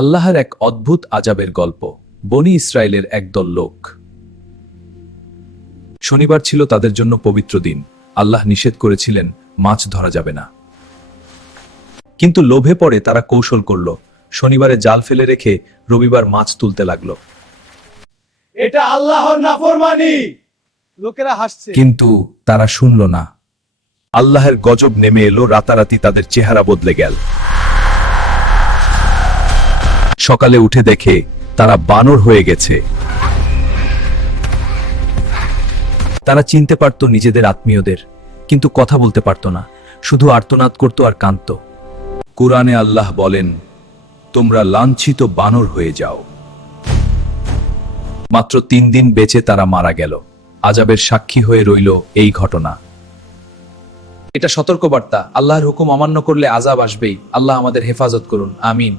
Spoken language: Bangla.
আল্লাহর এক অদ্ভুত আজাবের গল্প। বনি ইসরায়েলের একদল লোক। শনিবার ছিল তাদের জন্য পবিত্র দিন। আল্লাহ নিষেধ করেছিলেন মাছ ধরা যাবে না, কিন্তু লোভে পড়ে তারা কৌশল করল। শনিবারে জাল ফেলে রেখে রবিবার মাছ তুলতে লাগলো। এটা আল্লাহর নাফরমানি। লোকেরা হাসছে। কিন্তু তারা শুনল না। আল্লাহের গজব নেমে এলো। রাতারাতি তাদের চেহারা বদলে গেল। সকালে উঠে দেখে তারা বানর হয়ে গেছে। তারা চিনতে পারত নিজেদের আত্মীয়দের, কিন্তু কথা বলতে পারত না, শুধু আর্তনাদ করত আর কাঁদত। কুরআনে আল্লাহ বলেন, তোমরা লাঞ্ছিত বানর হয়ে যাও। মাত্র 3 দিন বেঁচে তারা মারা গেল। আযাবের সাক্ষী হয়ে রইল এই ঘটনা। এটা সতর্কবার্তা, আল্লাহর হুকুম অমান্য করলে আযাব আসবেই। আল্লাহ আমাদের হেফাজত করুন, আমিন।